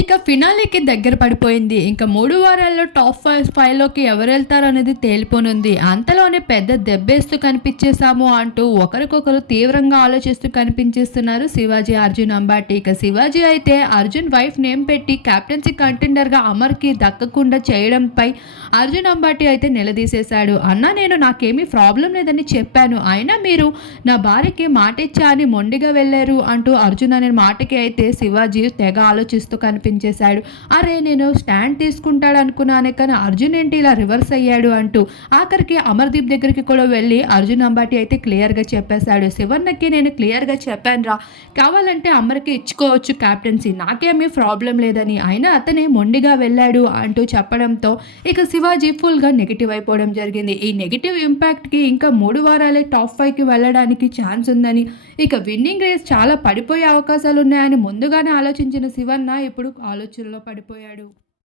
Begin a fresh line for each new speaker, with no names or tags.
ఇక ఫినాలేకి దగ్గర పడిపోయింది. ఇంకా మూడు వారాల్లో టాప్ ఫైవ్ ఫైవ్లోకి ఎవరు వెళ్తారు అనేది తేలిపోనుంది. అంతలోనే పెద్ద దెబ్బేస్తూ కనిపించేశాము అంటూ ఒకరికొకరు తీవ్రంగా ఆలోచిస్తూ కనిపించేస్తున్నారు శివాజీ అర్జున్ అంబాటి. ఇక శివాజీ అయితే అర్జున్ వైఫ్ నేమ్ పెట్టి కెప్టెన్సీ కంటెండర్గా అమర్కి దక్కకుండా చేయడంపై అర్జున్ అంబాటి అయితే నిలదీసేశాడు. అన్న నేను నాకేమీ ప్రాబ్లం లేదని చెప్పాను. అయినా మీరు నా భార్యకి మాట ఇచ్చా అని మొండిగా వెళ్ళారు అంటూ అర్జున్ అనే మాటకి అయితే శివాజీ తెగ ఆలోచిస్తూ కనిపి కనిపించేశాడు. అరే నేను స్టాండ్ తీసుకుంటాడు అనుకున్నానే కానీ అర్జున్ ఏంటి ఇలా రివర్స్ అయ్యాడు అంటూ ఆఖరికి అమర్దీప్ దగ్గరికి కూడా వెళ్ళి అర్జున్ అంబాటి అయితే క్లియర్గా చెప్పేశాడు. శివన్నకి నేను క్లియర్గా చెప్పాను రా కావాలంటే అమర్కి ఇచ్చుకోవచ్చు క్యాప్టెన్సీ. నాకేమీ ప్రాబ్లం లేదని. అయినా అతనే మొండిగా వెళ్ళాడు అంటూ చెప్పడంతో ఇక శివాజీ ఫుల్గా నెగిటివ్ అయిపోవడం జరిగింది. ఈ నెగిటివ్ ఇంపాక్ట్కి ఇంకా మూడు వారాలే టాప్ ఫైవ్కి వెళ్ళడానికి ఛాన్స్ ఉందని. ఇక విన్నింగ్ రేస్ చాలా పడిపోయే అవకాశాలు ఉన్నాయని ముందుగానే ఆలోచించిన శివన్న ఇప్పుడు ఆలోచనలో పడిపోయాడు.